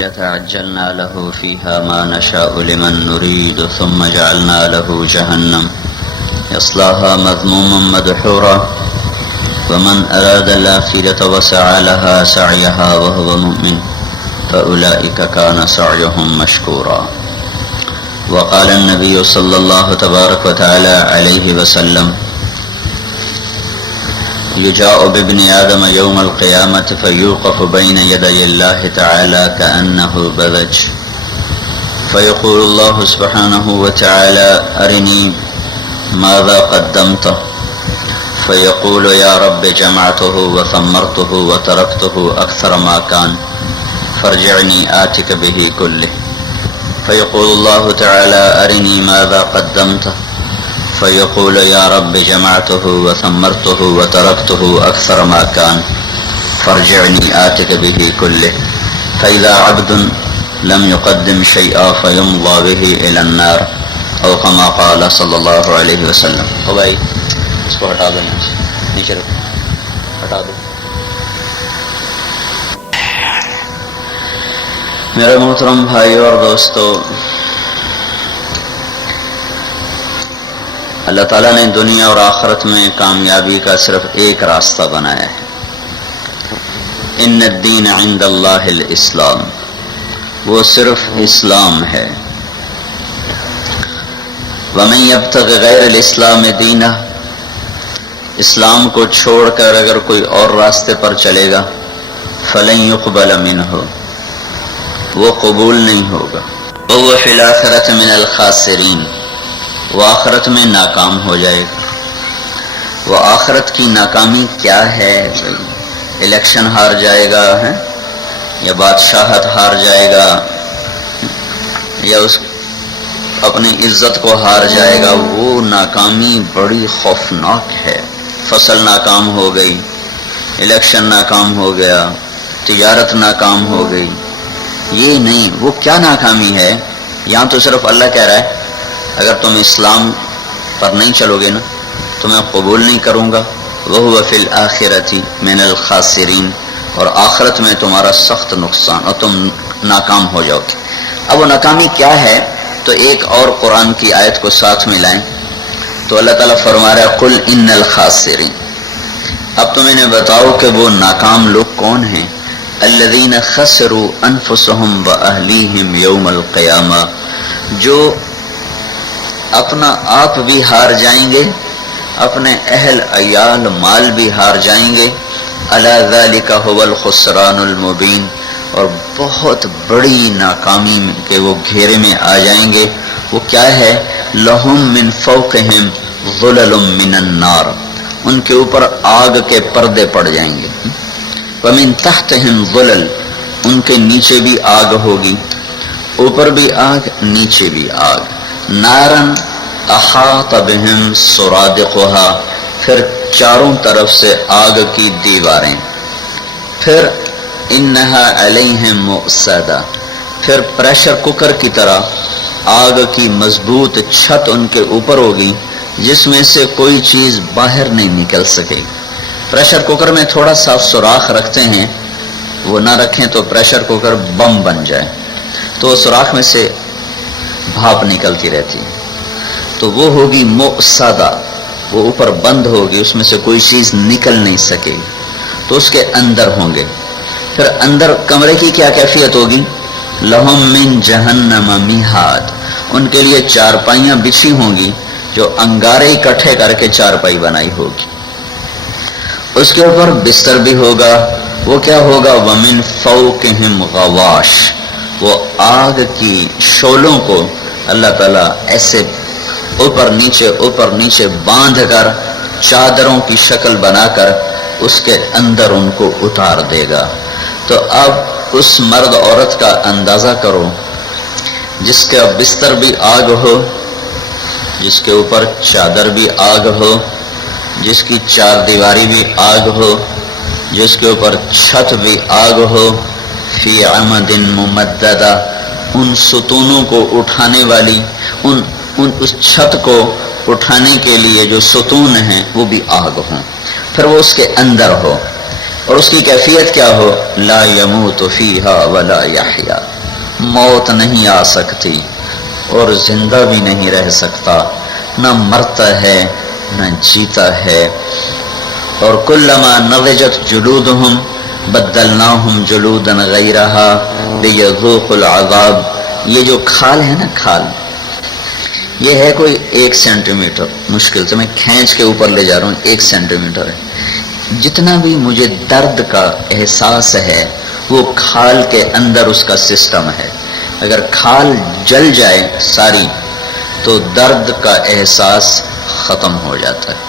عجلنا له فيها ما نشاء لمن نريد ثم جعلنا له جهنم يصلاها مذموما مدحورا ومن أراد الآخرة وسعى لها سعيها وهو مؤمن فأولئك كان سعيهم مشكورا. وقال النبي صلى الله تبارك وتعالى عليه وسلم: يجاء بابن آدم يوم القيامة فيوقف بين يدي الله تعالى كأنه بذج فيقول الله سبحانه وتعالى: أرني ماذا قدمت؟ فيقول: يا رب جمعته وثمرته وتركته أكثر ما كان فارجعني آتك به كله. فيقول الله تعالى: أرني ماذا قدمت؟ فيقول: يا رب جمعته وثمرته وتركته أكثر ما كان فارجعني آتك به كله. فإذا عبد لم يقدم شيئا فيمضى به إلى النار أو كما قال صلى الله عليه وسلم. او بھائی اس کو ہٹا دو، نیچے رکھو، ہٹا دو. میرے محترم بھائی اور دوستو، اللہ تعالیٰ نے دنیا اور آخرت میں کامیابی کا صرف ایک راستہ بنایا ہے. ان الدین عند اللہ الاسلام، وہ صرف اسلام ہے. ومن یبتغ غیر الاسلام دینا، اسلام کو چھوڑ کر اگر کوئی اور راستے پر چلے گا فلن یقبل منہ، وہ قبول نہیں ہوگا. وهو فی الآخرۃ من الخاسرین، وہ آخرت میں ناکام ہو جائے گا. وہ آخرت کی ناکامی کیا ہے؟ الیکشن ہار جائے گا ہے یا بادشاہت ہار جائے گا یا اس اپنی عزت کو ہار جائے گا. وہ ناکامی بڑی خوفناک ہے. فصل ناکام ہو گئی، الیکشن ناکام ہو گیا، تجارت ناکام ہو گئی. یہ نہیں، وہ کیا ناکامی ہے؟ یہاں تو صرف اللہ کہہ رہا ہے اگر تم اسلام پر نہیں چلو گے نا تو میں قبول نہیں کروں گا. وَهُوَ فِي الْآخِرَةِ مِنَ الْخَاسِرِينَ، اور آخرت میں تمہارا سخت نقصان اور تم ناکام ہو جاؤ گے. اب وہ ناکامی کیا ہے؟ تو ایک اور قرآن کی آیت کو ساتھ ملائیں تو اللہ تعالیٰ فرما رہا ہے: قُلْ إِنَّ الْخَاسِرِينَ. اب تم انہیں بتاؤ کہ وہ ناکام لوگ کون ہیں. الَّذِينَ خَسِرُوا أَنفُسَهُمْ وَأَهْلِيهِمْ يَوْمَ الْقِيَامَةِ، جو اپنا آپ بھی ہار جائیں گے، اپنے اہل عیال مال بھی ہار جائیں گے. أَلَا ذَلِكَ هُوَ الْخُسْرَانُ الْمُبِينُ، اور بہت بڑی ناکامی کے وہ گھیرے میں آ جائیں گے. وہ کیا ہے؟ لَهُم مِّن فَوْقِهِمْ ظُلَلٌ مِّنَ النَّارِ، ان کے اوپر آگ کے پردے پڑ جائیں گے. وَمِن تَحْتِهِمْ ظُلَلٌ، ان کے نیچے بھی آگ ہوگی، اوپر بھی آگ نیچے بھی آگ. نارن احاط بہم سرادقها، پھر چاروں طرف سے آگ کی دیواریں. پھر انہا علیہم مؤصدہ، پھر پریشر کوکر کی طرح آگ کی مضبوط چھت ان کے اوپر ہوگی جس میں سے کوئی چیز باہر نہیں نکل سکے. پریشر کوکر میں تھوڑا سا سوراخ رکھتے ہیں، وہ نہ رکھیں تو پریشر کوکر بم بن جائے، تو سوراخ میں سے بھاپ نکلتی رہتی. تو وہ ہوگی مؤصدہ، وہ اوپر بند ہوگی، اس میں سے کوئی چیز نکل نہیں سکے گی. تو اس کے اندر ہوں گے. پھر اندر کمرے کی کیا کیفیت ہوگی؟ لہم من جہنم میہاد، ان کے لیے چارپائیاں بچھی ہوں گی جو انگارے اکٹھے کر کے چارپائی بنائی ہوگی. اس کے اوپر بستر بھی ہوگا. وہ کیا ہوگا؟ ومن فوقہم غواش، وہ آگ کی شعلوں کو اللہ تعالیٰ ایسے اوپر نیچے باندھ کر چادروں کی شکل بنا کر اس کے اندر ان کو اتار دے گا. تو اب اس مرد عورت کا اندازہ کرو جس کا بستر بھی آگ ہو، جس کے اوپر چادر بھی آگ ہو، جس کی چار دیواری بھی آگ ہو، جس کے اوپر چھت بھی آگ ہو. فی عمد ممددہ، ان ستونوں کو اٹھانے والی اس چھت کو اٹھانے کے لیے جو ستون ہیں وہ بھی آگ ہوں. پھر وہ اس کے اندر ہو. اور اس کی کیفیت کیا ہو؟ لا یموت فیہا ولا یحیا، موت نہیں آ سکتی اور زندہ بھی نہیں رہ سکتا، نہ مرتا ہے نہ جیتا ہے۔ اور کلما نضجت جلودہم بدلناہم جلودا غیرہا لیذوقوا العذاب، یہ جو کھال ہے نا، کھال یہ ہے کوئی 1 سینٹی میٹر، مشکل سے میں کھینچ کے اوپر لے جا رہا ہوں، 1 سینٹی میٹر ہے۔ جتنا بھی مجھے درد کا احساس ہے وہ کھال کے اندر اس کا سسٹم ہے۔ اگر کھال جل جائے ساری تو درد کا احساس ختم ہو جاتا ہے۔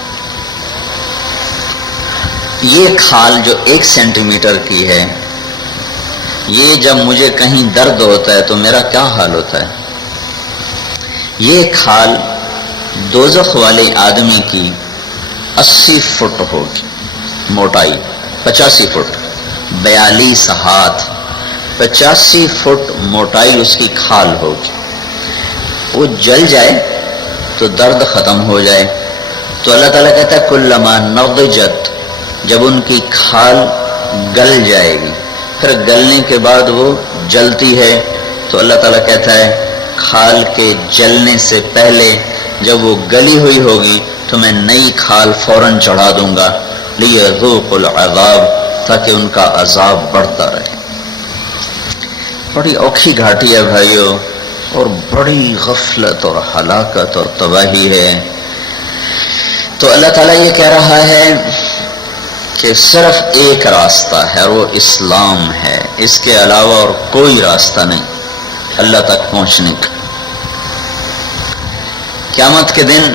یہ کھال جو 1 سینٹی میٹر کی ہے، یہ جب مجھے کہیں درد ہوتا ہے تو میرا کیا حال ہوتا ہے؟ یہ کھال دوزخ والے آدمی کی 80 فٹ ہوگی موٹائی، 85 فٹ، 42 ہاتھ، 85 فٹ موٹائی اس کی کھال ہوگی۔ وہ جل جائے تو درد ختم ہو جائے تو اللہ تعالیٰ کہتا ہے کلما نضجت، جب ان کی کھال گل جائے گی، پھر گلنے کے بعد وہ جلتی ہے تو اللہ تعالیٰ کہتا ہے کھال کے جلنے سے پہلے جب وہ گلی ہوئی ہوگی تو میں نئی کھال فوراً چڑھا دوں گا، لیذوقوا العذاب، تاکہ ان کا عذاب بڑھتا رہے۔ بڑی اوکھی گھاٹی ہے بھائیو، اور بڑی غفلت اور ہلاکت اور تباہی ہے۔ تو اللہ تعالیٰ یہ کہہ رہا ہے کہ صرف ایک راستہ ہے اور وہ اسلام ہے، اس کے علاوہ اور کوئی راستہ نہیں اللہ تک پہنچنے کا۔ قیامت کے دن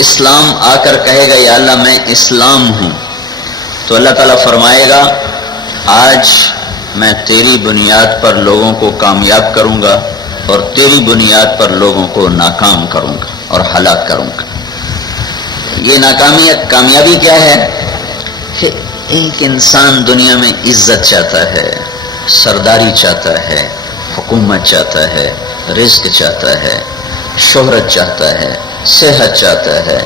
اسلام آ کر کہے گا یا اللہ میں اسلام ہوں، تو اللہ تعالیٰ فرمائے گا آج میں تیری بنیاد پر لوگوں کو کامیاب کروں گا اور تیری بنیاد پر لوگوں کو ناکام کروں گا اور ہلاک کروں گا۔ یہ کامیابی کیا ہے کہ ایک انسان دنیا میں عزت چاہتا ہے، سرداری چاہتا ہے، حکومت چاہتا ہے، رزق چاہتا ہے، شہرت چاہتا ہے، صحت چاہتا ہے،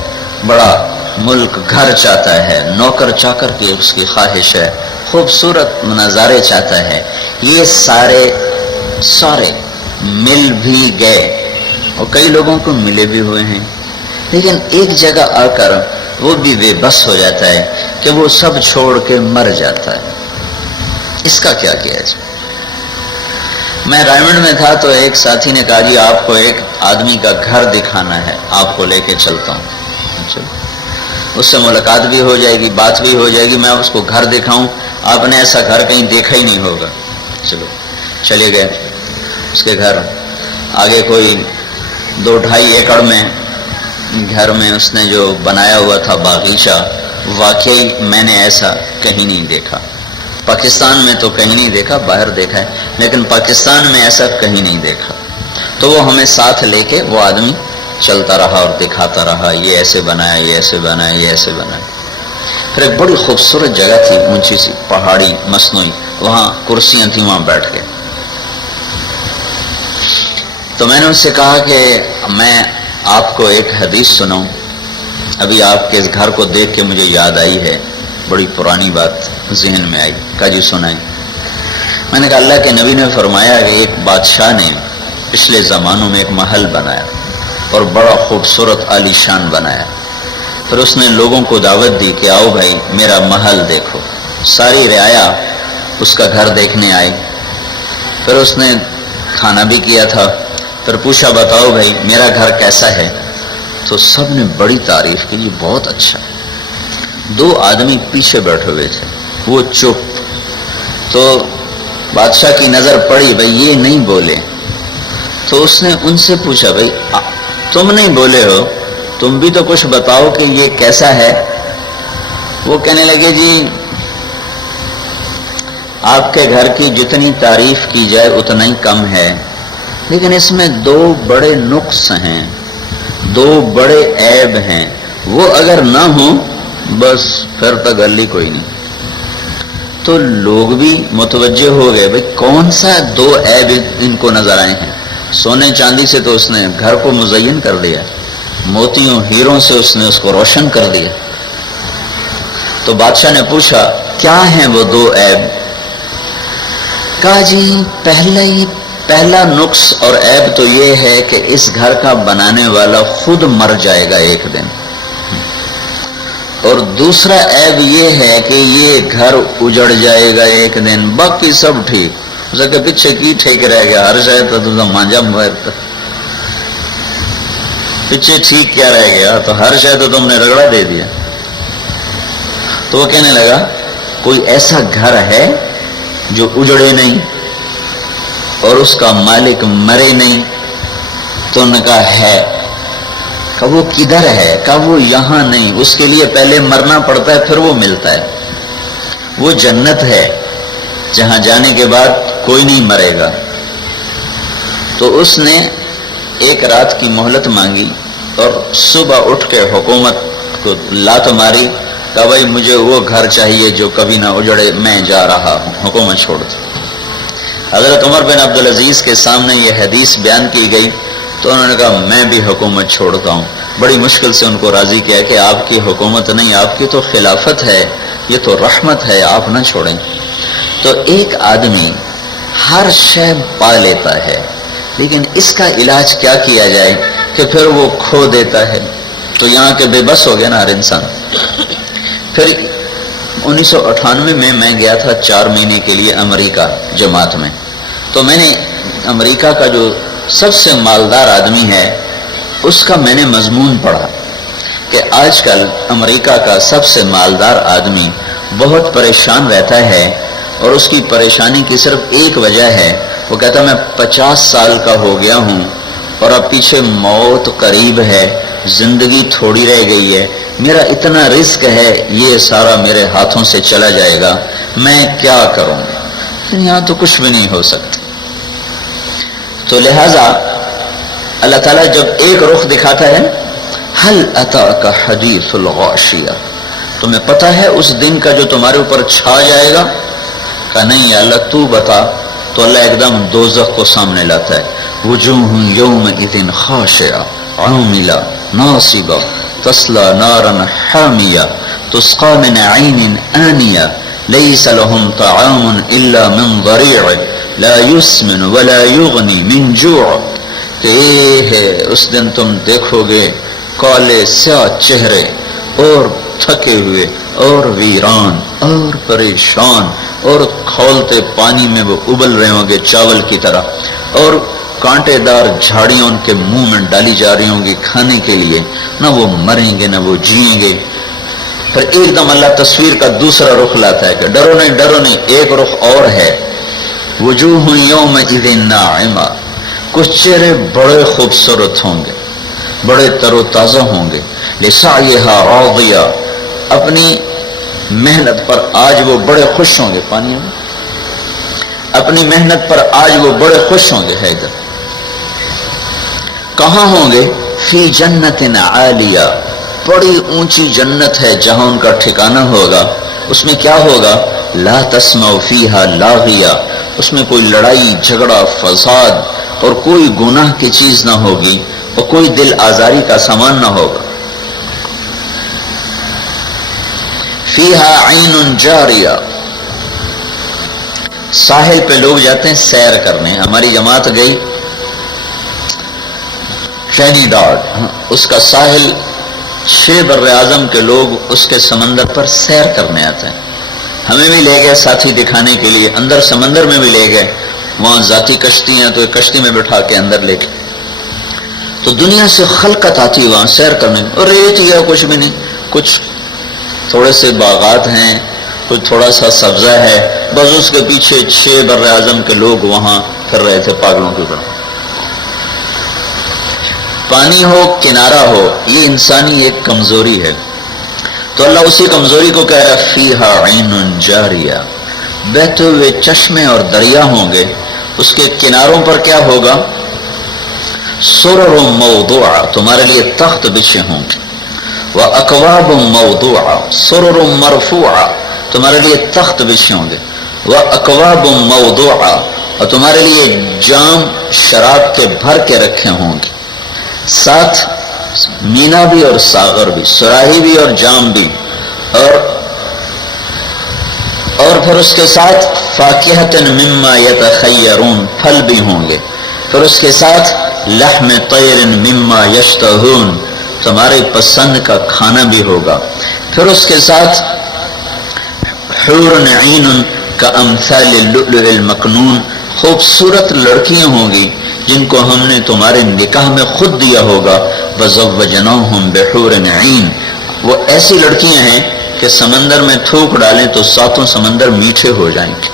بڑا ملک گھر چاہتا ہے، نوکر چاکر کی اس کی خواہش ہے، خوبصورت نظارے چاہتا ہے۔ یہ سارے مل بھی گئے اور کئی لوگوں کو ملے بھی ہوئے ہیں، لیکن ایک جگہ آ کر وہ بھی بے بس ہو جاتا ہے کہ وہ سب چھوڑ کے مر جاتا ہے۔ اس کا کیا کیا جائے؟ میں رائمنڈ میں تھا تو ایک ساتھی نے کہا جی آپ کو ایک آدمی کا گھر دکھانا ہے، آپ کو لے کے چلتا ہوں۔ چلو، اس سے ملاقات بھی ہو جائے گی، بات بھی ہو جائے گی، میں اس کو گھر دکھاؤں، آپ نے ایسا گھر کہیں دیکھا ہی نہیں ہوگا۔ چلو چلے گئے اس کے گھر، آگے کوئی 2-2.5 ایکڑ میں گھر میں اس نے جو بنایا ہوا تھا باغیچہ، واقعی میں نے ایسا کہیں نہیں دیکھا۔ پاکستان میں تو کہیں نہیں دیکھا، باہر دیکھا ہے، لیکن پاکستان میں ایسا کہیں نہیں دیکھا۔ تو وہ ہمیں ساتھ لے کے وہ آدمی چلتا رہا اور دکھاتا رہا، یہ ایسے بنایا، یہ ایسے بنایا، یہ ایسے بنایا۔ پھر ایک بڑی خوبصورت جگہ تھی، اونچی سی پہاڑی مصنوعی، وہاں کرسیاں تھیں، وہاں بیٹھ گئے۔ تو میں نے اس سے کہا کہ میں آپ کو ایک حدیث سناؤں، ابھی آپ کے اس گھر کو دیکھ کے مجھے یاد آئی ہے، بڑی پرانی بات ذہن میں آئی۔ کہا جی سنائیں۔ میں نے کہا اللہ کے نبی نے فرمایا کہ ایک بادشاہ نے پچھلے زمانوں میں ایک محل بنایا اور بڑا خوبصورت عالی شان بنایا، پھر اس نے لوگوں کو دعوت دی کہ آؤ بھائی میرا محل دیکھو، ساری رعایا اس کا گھر دیکھنے آئی، پھر اس نے کھانا بھی کیا تھا، پھر پوچھا بتاؤ بھائی میرا گھر کیسا ہے، تو سب نے بڑی تعریف کی، جی بہت اچھا۔ 2 آدمی پیچھے بیٹھے ہوئے تھے، وہ چپ، تو بادشاہ کی نظر پڑی بھائی یہ نہیں بولے، تو اس نے ان سے پوچھا بھائی تم نہیں بولے ہو، تم بھی تو کچھ بتاؤ کہ یہ کیسا ہے۔ وہ کہنے لگے جی آپ کے گھر کی جتنی تعریف کی جائے اتنا ہی کم ہے، لیکن اس میں 2 بڑے نقص ہیں، 2 بڑے عیب ہیں، وہ اگر نہ ہوں بس پھر تو گلی کوئی نہیں۔ تو لوگ بھی متوجہ ہو گئے بھائی کون سا 2 عیب ان کو نظر آئے ہیں۔ سونے چاندی سے تو اس نے گھر کو مزین کر دیا، موتیوں ہیروں سے اس نے اس کو روشن کر دیا، تو بادشاہ نے پوچھا کیا ہیں وہ دو عیب؟ کہا جی پہلا نقص اور عیب تو یہ ہے کہ اس گھر کا بنانے والا خود مر جائے گا ایک دن، اور دوسرا عیب یہ ہے کہ یہ گھر اجڑ جائے گا ایک دن، باقی سب ٹھیک۔ اسے کہ پیچھے کی ٹھیک رہ گیا، ہر شاید تو مانجا مہر پیچھے ٹھیک کیا رہ گیا، تو ہر شاید تو تم نے رگڑا دے دیا۔ تو وہ کہنے لگا کوئی ایسا گھر ہے جو اجڑے نہیں اور اس کا مالک مرے نہیں؟ تو انہوں نے کہا ہے۔ کہ وہ کدھر ہے؟ کہ وہ یہاں نہیں، اس کے لیے پہلے مرنا پڑتا ہے پھر وہ ملتا ہے۔ وہ جنت ہے جہاں جانے کے بعد کوئی نہیں مرے گا۔ تو اس نے ایک رات کی مہلت مانگی اور صبح اٹھ کے حکومت کو لات ماری، کہا بھائی مجھے وہ گھر چاہیے جو کبھی نہ اجڑے، میں جا رہا ہوں، حکومت چھوڑ دی۔ حضرت عمر بن عبدالعزیز کے سامنے یہ حدیث بیان کی گئی تو انہوں نے کہا میں بھی حکومت چھوڑتا ہوں۔ بڑی مشکل سے ان کو راضی کیا کہ آپ کی حکومت نہیں، آپ کی تو خلافت ہے، یہ تو رحمت ہے، آپ نہ چھوڑیں۔ تو ایک آدمی ہر شے پا لیتا ہے، لیکن اس کا علاج کیا کیا جائے کہ پھر وہ کھو دیتا ہے۔ تو یہاں کے بے بس ہو گیا نا ہر انسان۔ پھر 1998 میں گیا تھا 4 مہینے کے لیے امریکہ جماعت میں۔ تو میں نے امریکہ کا جو سب سے مالدار آدمی ہے اس کا میں نے مضمون پڑھا کہ آج کل امریکہ کا سب سے مالدار آدمی بہت پریشان رہتا ہے، اور اس کی پریشانی کی صرف ایک وجہ ہے، وہ کہتا میں 50 سال کا ہو گیا ہوں اور اب پیچھے موت قریب ہے، زندگی تھوڑی رہ گئی ہے، میرا اتنا رزق ہے یہ سارا میرے ہاتھوں سے چلا جائے گا، میں کیا کروں؟ یہاں تو کچھ بھی نہیں ہو سکتا۔ تو لہذا اللہ تعالیٰ جب ایک رخ دکھاتا ہے، ہل اتاک حدیث الغاشیہ، تمہیں پتہ ہے اس دن کا جو تمہارے اوپر چھا جائے گا؟ کہ نہیں یا اللہ تو بتا۔ تو اللہ ایک دم دوزخ کو سامنے لاتا ہے، وجوہ یومئذ خاشعہ عاملہ ناصبہ تصلی نارا حامیہ تسقى من عین آنیہ لیس لهم طعام الا من ضریع لا یسمن ولا یغنی من جوع۔ کہ یہ ہے اس دن تم دیکھو گے کالے سیاہ چہرے اور تھکے ہوئے اور ویران اور پریشان، اور کھولتے پانی میں وہ ابل رہے ہوں گے چاول کی طرح، اور کانٹے دار جھاڑیاں ان کے منہ میں ڈالی جا رہی ہوں گی کھانے کے لیے، نہ وہ مریں گے نہ وہ جئیں گے۔ پھر ایک دم اللہ تصویر کا دوسرا رخ لاتا ہے کہ ڈرو نہیں، ایک رخ اور ہے، وجوہ یومئذ ناعمہ، کچھ چہرے بڑے خوبصورت ہوں گے، بڑے تر و تازہ ہوں گے، لسعیہا راضیہ، اپنی محنت پر آج وہ بڑے خوش ہوں گے، پانی میں اپنی محنت پر آج وہ بڑے خوش ہوں گے۔ ہے ادھر کہاں ہوں گے؟ فی جنت عالیہ، بڑی اونچی جنت ہے جہاں ان کا ٹھکانہ ہوگا۔ اس میں کیا ہوگا؟ لا تسمع فیہا لاغیہ، اس میں کوئی لڑائی جھگڑا فساد اور کوئی گناہ کی چیز نہ ہوگی اور کوئی دل آزاری کا سامان نہ ہوگا۔ فیہا عین جاریہ، ساحل پہ لوگ جاتے ہیں سیر کرنے، ہماری جماعت گئی ٹرینیڈاڈ، اس کا ساحل 6 بر اعظم کے لوگ اس کے سمندر پر سیر کرنے آتے ہیں۔ ہمیں بھی لے گئے ساتھی دکھانے کے لیے، اندر سمندر میں بھی لے گئے، وہاں ذاتی کشتی ہیں تو ایک کشتی میں بٹھا کے اندر لے کے، تو دنیا سے خلقت آتی وہاں سیر کرنے، اور ریت یا کچھ بھی نہیں، کچھ تھوڑے سے باغات ہیں، کچھ تھوڑا سا سبزہ ہے، بس اس کے پیچھے 6 بر اعظم کے لوگ وہاں پھر رہے تھے پاگلوں کی طرح۔ پانی ہو کنارہ ہو، یہ انسانی ایک کمزوری ہے، تو اللہ اسی کمزوری کو کہہ رہا ہے فیہا عین جاریہ، بہتے ہوئے چشمے اور دریا ہوں گے، اس کے کناروں پر کیا ہوگا؟ سرر موضوعہ، تمہارے لیے تخت بچھے ہوں گے، وَأَكْوَابٌ مَوْضُوعَةٌ سُرُرٌ مَرْفُوعَةٌ، تمہارے لیے تخت بچھے ہوں گے، وَأَكْوَابٌ مَوْضُوعَةٌ، اور تمہارے لیے جام شراب کے بھر کے رکھے ہوں گے، ساتھ مینا بھی اور ساغر بھی، سراہی بھی اور جام بھی، اور پھر اس کے ساتھ فاکہۃ مما یتخیرون، پھل بھی ہوں گے. پھر اس کے ساتھ لحم طیر مما یشتہون، تمہارے پسند کا کھانا بھی ہوگا. پھر اس کے ساتھ حور عین کامثال اللؤلؤ المکنون، خوبصورت لڑکیاں ہوں گی جن کو ہم نے تمہارے نکاح میں خود دیا ہوگا. وزوجناہم بحور عین، وہ ایسی لڑکیاں ہیں کہ سمندر میں تھوک ڈالیں تو ساتوں سمندر میٹھے ہو جائیں گے،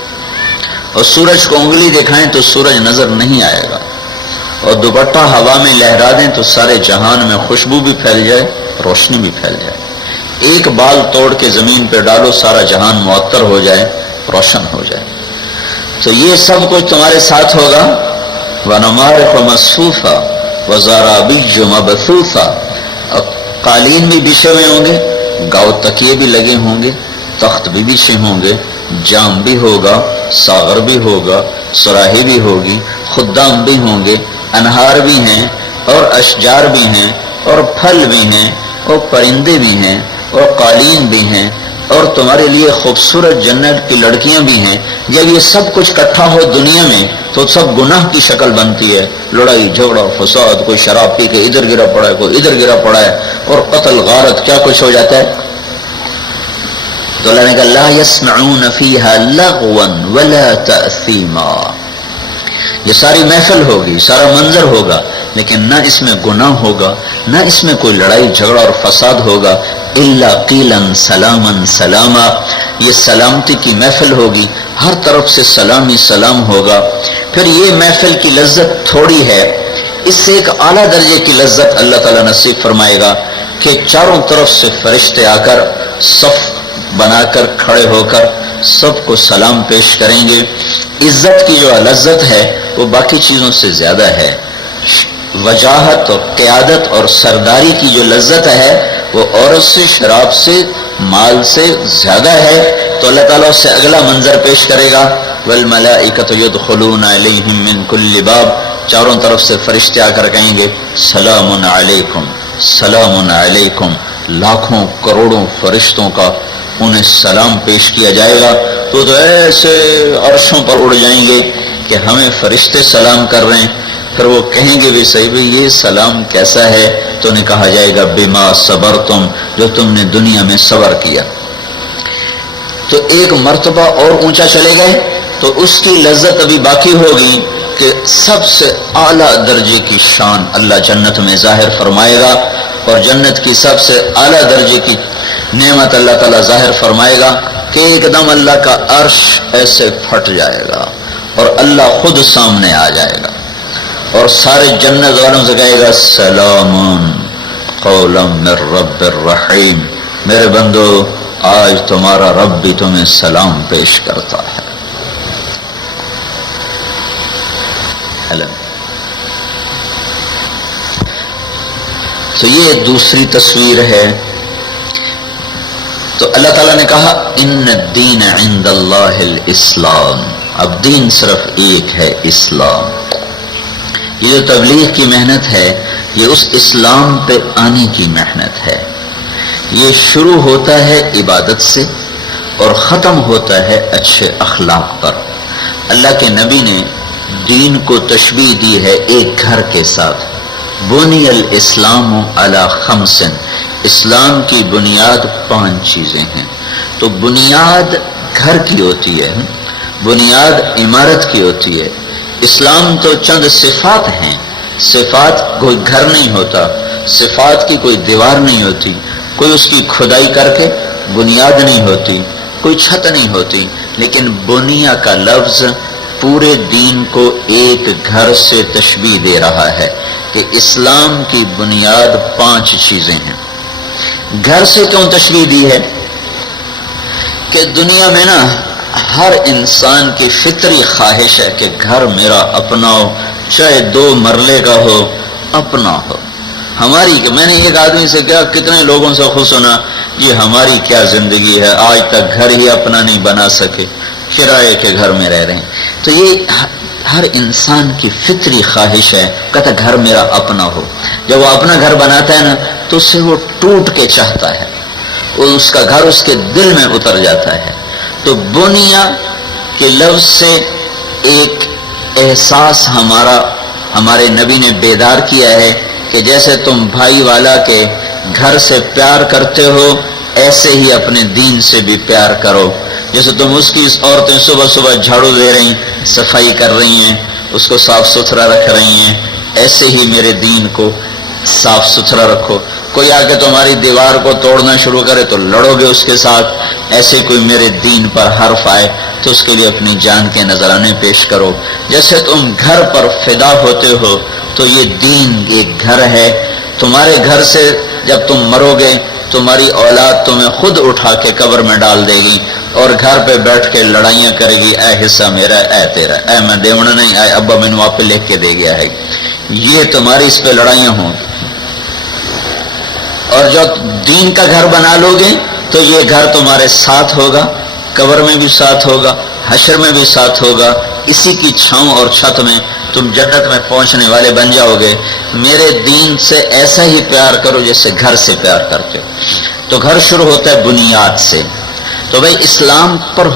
اور سورج کو انگلی دکھائیں تو سورج نظر نہیں آئے گا، اور دوپٹہ ہوا میں لہرا دیں تو سارے جہان میں خوشبو بھی پھیل جائے، روشنی بھی پھیل جائے. ایک بال توڑ کے زمین پہ ڈالو، سارا جہان معطر ہو جائے، روشن ہو جائے. تو یہ سب کچھ تمہارے ساتھ ہوگا. وَنَمَارِقُ مَصْفُوفَةٌ وَزَرَابِيُّ مَبْثُوثَةٌ، اور قالین بھی بچھے ہوئے ہوں گے، گاؤ تکیے بھی لگے ہوں گے، تخت بھی بچھے ہوں گے، جام بھی ہوگا، ساغر بھی ہوگا، سراہی بھی ہوگی، خدام بھی ہوں گے، انہار بھی ہیں اور اشجار بھی ہیں اور پھل بھی ہیں اور پرندے بھی ہیں اور قالین بھی ہیں، اور تمہارے لیے خوبصورت جنت کی لڑکیاں بھی ہیں. جب یہ سب کچھ اکٹھا ہو دنیا میں تو سب گناہ کی شکل بنتی ہے، لڑائی جھگڑا فساد، کوئی شراب پی کے ادھر گرا پڑا ہے، کوئی ادھر گرا پڑا ہے، اور قتل غارت کیا کچھ ہو جاتا ہے. تو اللہ نے کہا لا يسمعون فیہا لغوا ولا تأثیما، یہ ساری محفل ہوگی، سارا منظر ہوگا، لیکن نہ اس میں گناہ ہوگا، نہ اس میں کوئی لڑائی جھگڑا اور فساد ہوگا. الا قیلا سلاما سلاما، یہ سلامتی کی محفل ہوگی، ہر طرف سے سلام ہی سلام ہوگا. پھر یہ محفل کی لذت تھوڑی ہے، اس سے ایک اعلیٰ درجے کی لذت اللہ تعالیٰ نصیب فرمائے گا کہ چاروں طرف سے فرشتے آ کر صف بنا کر کھڑے ہو کر سب کو سلام پیش کریں گے. عزت کی جو لذت ہے وہ باقی چیزوں سے زیادہ ہے. وجاہت اور قیادت اور سرداری کی جو لذت ہے وہ عورت سے، شراب سے، مال سے زیادہ ہے. تو اللہ تعالیٰ اس سے اگلا منظر پیش کرے گا. والملائکۃ یدخلون علیہم من کل باب، چاروں طرف سے فرشتے آ کر کہیں گے سلام علیکم سلام علیکم. لاکھوں کروڑوں فرشتوں کا انہیں سلام پیش کیا جائے گا. تو ایسے عرشوں پر اڑ جائیں گے کہ ہمیں فرشتے سلام کر رہے ہیں. پھر وہ کہیں گے بھی صحیح بھائی یہ سلام کیسا ہے؟ تو انہیں کہا جائے گا بما صبرتم، جو تم نے دنیا میں صبر کیا. تو ایک مرتبہ اور اونچا چلے گئے تو اس کی لذت ابھی باقی ہوگی کہ سب سے اعلیٰ درجے کی شان اللہ جنت میں ظاہر فرمائے گا، اور جنت کی سب سے اعلیٰ درجے کی نعمت اللہ تعالیٰ ظاہر فرمائے گا کہ ایک دم اللہ کا عرش ایسے پھٹ جائے گا اور اللہ خود سامنے آ جائے گا، اور سارے جنت والوں سے کہے گا سلام قولا من رب الرحیم، میرے بندو آج تمہارا رب بھی تمہیں سلام پیش کرتا ہے. تو یہ دوسری تصویر ہے. تو اللہ تعالیٰ نے کہا ان الدین عند اللہ الاسلام، اب دین صرف ایک ہے، اسلام. یہ جو تبلیغ کی محنت ہے یہ اس اسلام پہ آنے کی محنت ہے. یہ شروع ہوتا ہے عبادت سے اور ختم ہوتا ہے اچھے اخلاق پر. اللہ کے نبی نے دین کو تشبیہ دی ہے ایک گھر کے ساتھ. بنی الاسلام علی خمس، اسلام کی بنیاد 5 چیزیں ہیں. تو بنیاد گھر کی ہوتی ہے، بنیاد عمارت کی ہوتی ہے. اسلام تو چند صفات ہیں، صفات کوئی گھر نہیں ہوتا، صفات کی کوئی دیوار نہیں ہوتی، کوئی اس کی کھدائی کر کے بنیاد نہیں ہوتی، کوئی چھت نہیں ہوتی. لیکن بنیا کا لفظ پورے دین کو ایک گھر سے تشبیہ دے رہا ہے کہ اسلام کی بنیاد 5 چیزیں ہیں. گھر سے کیوں تشبیہ دی ہے؟ کہ دنیا میں نا ہر انسان کی فطری خواہش ہے کہ گھر میرا اپنا ہو، چاہے 2 مرلے کا ہو، اپنا ہو. ہماری، میں نے ایک آدمی سے کہا کتنے لوگوں سے خود سنا یہ ہماری کیا زندگی ہے، آج تک گھر ہی اپنا نہیں بنا سکے، کرائے کے گھر میں رہ رہے ہیں. تو یہ ہر انسان کی فطری خواہش ہے، کہتا گھر میرا اپنا ہو. جب وہ اپنا گھر بناتا ہے نا تو اسے وہ ٹوٹ کے چاہتا ہے، اس کا گھر اس کے دل میں اتر جاتا ہے. تو بنیا کے لفظ سے ایک احساس ہمارے نبی نے بیدار کیا ہے کہ جیسے تم بھائی والا کے گھر سے پیار کرتے ہو ایسے ہی اپنے دین سے بھی پیار کرو. جیسے تم اس کی عورتیں صبح صبح جھاڑو دے رہی ہیں، صفائی کر رہی ہیں، اس کو صاف ستھرا رکھ رہی ہیں، ایسے ہی میرے دین کو صاف ستھرا رکھو. کوئی آ کے تمہاری دیوار کو توڑنا شروع کرے تو لڑو گے اس کے ساتھ. ایسے کوئی میرے دین پر حرف آئے تو اس کے لیے اپنی جان کے نذرانے پیش کرو. جیسے تم گھر پر فدا ہوتے ہو تو یہ دین ایک گھر ہے. تمہارے گھر سے جب تم مرو گے تمہاری اولاد تمہیں خود اٹھا کے قبر میں ڈال دے گی اور گھر پہ بیٹھ کے لڑائیاں کرے گی، اے حصہ میرا، اے تیرا، اے میں دیونا نہیں، اے ابا میں نے وہاں پہ لکھ کے دے گیا ہے. یہ تمہاری اس پہ لڑائیاں ہوں. اور جب دین کا گھر بنا لو گے تو یہ گھر تمہارے ساتھ ہوگا، قبر میں بھی ساتھ ہوگا، حشر میں بھی ساتھ ہوگا. اسی کی چھاؤں اور چھت میں تم جنت میں پہنچنے والے بن جاؤ گے. میرے دین سے ایسا ہی پیار کرو جیسے گھر سے پیار کرتے ہو. تو گھر شروع ہوتا ہے بنیاد سے. تو بھائی اسلام پر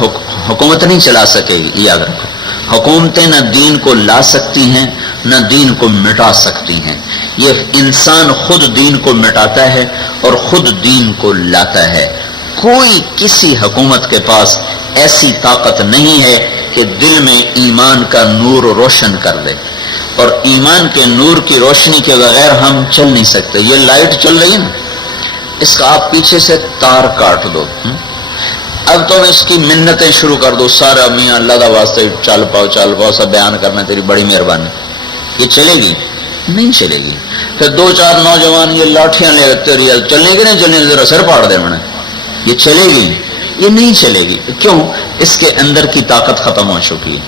حکومت نہیں چلا سکے گی، یاد رکھو. حکومتیں نہ دین کو لا سکتی ہیں نہ دین کو مٹا سکتی ہیں. یہ انسان خود دین کو مٹاتا ہے اور خود دین کو لاتا ہے. کوئی کسی حکومت کے پاس ایسی طاقت نہیں ہے کہ دل میں ایمان کا نور روشن کر دے. اور ایمان کے نور کی روشنی کے بغیر ہم چل نہیں سکتے. یہ لائٹ چل رہی ہے نا، اس کا آپ پیچھے سے تار کاٹ دو، اب تم اس کی منتیں شروع کر دو، سارا میاں اللہ دا واسطے چل پاؤ سب بیان کرنا تیری بڑی مہربانی. یہ چلے گی؟ نہیں چلے گی. پھر دو چار نوجوان یہ لاٹھیاں لے تیری چلنے گی نہیں چلنے ذرا سر پاڑ دے میں، یہ چلے گی؟ یہ نہیں چلے گی. کیوں؟ اس کے اندر کی طاقت ختم ہو چکی ہے.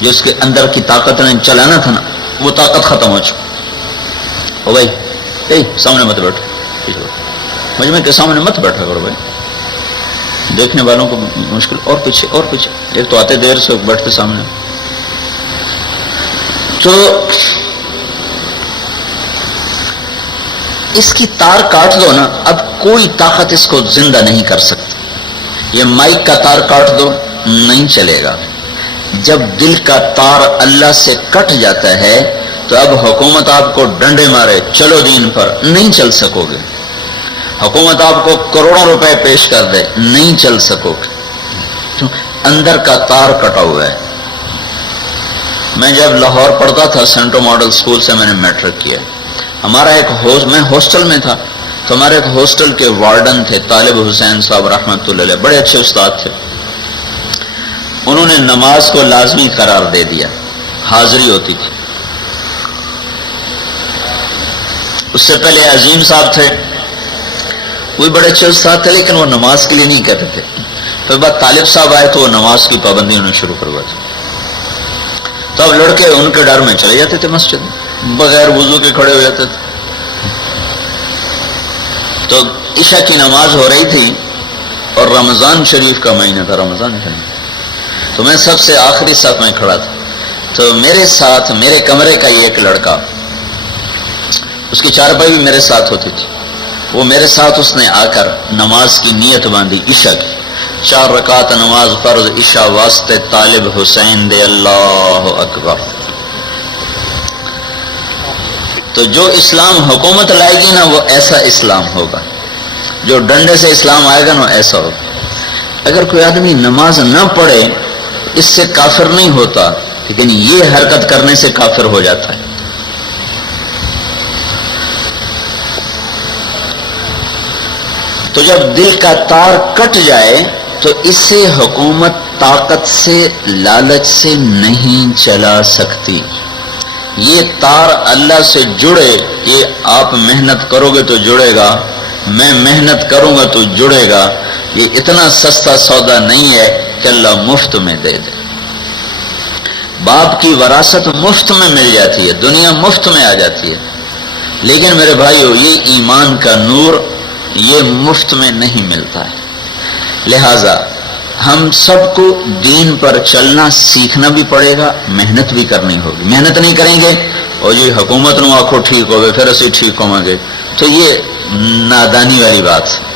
جو اس کے اندر کی طاقت نے چلانا تھا نا وہ طاقت ختم ہو چکی. او بھائی سامنے مت بیٹھو، مجمع کے سامنے مت بیٹھا کرو بھائی، دیکھنے والوں کو مشکل. اور پیچھے اور پیچھے، ایک تو آتے دیر سے بیٹھتے سامنے. تو اس کی تار کاٹ دو نا، اب کوئی طاقت اس کو زندہ نہیں کر سکتی. یہ مائک کا تار کاٹ دو، نہیں چلے گا. جب دل کا تار اللہ سے کٹ جاتا ہے تو اب حکومت آپ کو ڈنڈے مارے چلو دین پر، نہیں چل سکو گے. حکومت آپ کو کروڑوں روپے پیش کر دے، نہیں چل سکو گے. تو اندر کا تار کٹا ہوا ہے. میں جب لاہور پڑھتا تھا سینٹرو ماڈل سکول سے میں نے میٹرک کیا. ہمارا میں ہاسٹل میں تھا تو ہمارے ایک ہاسٹل کے وارڈن تھے طالب حسین صاحب رحمۃ اللہ علیہ، بڑے اچھے استاد تھے. انہوں نے نماز کو لازمی قرار دے دیا، حاضری ہوتی تھی. اس سے پہلے عظیم صاحب تھے، وہ بڑے اچھے استاد تھے لیکن وہ نماز کے لیے نہیں کہتے تھے. پھر بعد طالب صاحب آئے تو وہ نماز کی پابندی انہوں نے شروع کروا دی. تو اب لڑکے ان کے ڈر میں چلے جاتے تھے مسجد میں، بغیر وضو کے کھڑے ہو جاتے تھے. تو عشاء کی نماز ہو رہی تھی اور رمضان شریف کا مہینہ تھا، رمضان شریف. تو میں سب سے آخری صف میں کھڑا تھا. تو میرے ساتھ میرے کمرے کا ایک لڑکا، اس کی چارپائی بھی میرے ساتھ ہوتی تھی، وہ میرے ساتھ اس نے آ کر نماز کی نیت باندھی عشاء کی. 4 رکعت نماز فرض عشاء واسطے طالب حسین دے اللہ اکبر. تو جو اسلام حکومت لائے گی نا وہ ایسا اسلام ہوگا، جو ڈنڈے سے اسلام آئے گا نا ایسا ہوگا. اگر کوئی آدمی نماز نہ پڑھے اس سے کافر نہیں ہوتا، لیکن یہ حرکت کرنے سے کافر ہو جاتا ہے. تو جب دل کا تار کٹ جائے تو اسے حکومت طاقت سے لالچ سے نہیں چلا سکتی. یہ تار اللہ سے جڑے، یہ آپ محنت کرو گے تو جڑے گا، میں محنت کروں گا تو جڑے گا. یہ اتنا سستا سودا نہیں ہے کہ اللہ مفت میں دے دے. باپ کی وراثت مفت میں مل جاتی ہے، دنیا مفت میں آ جاتی ہے، لیکن میرے بھائیو یہ ایمان کا نور یہ مفت میں نہیں ملتا ہے. لہذا ہم سب کو دین پر چلنا سیکھنا بھی پڑے گا، محنت بھی کرنی ہوگی. محنت نہیں کریں گے اور جی حکومت نو آخو ٹھیک ہوگے پھر اسی ٹھیک ہوں گے، تو یہ نادانی والی بات ہے.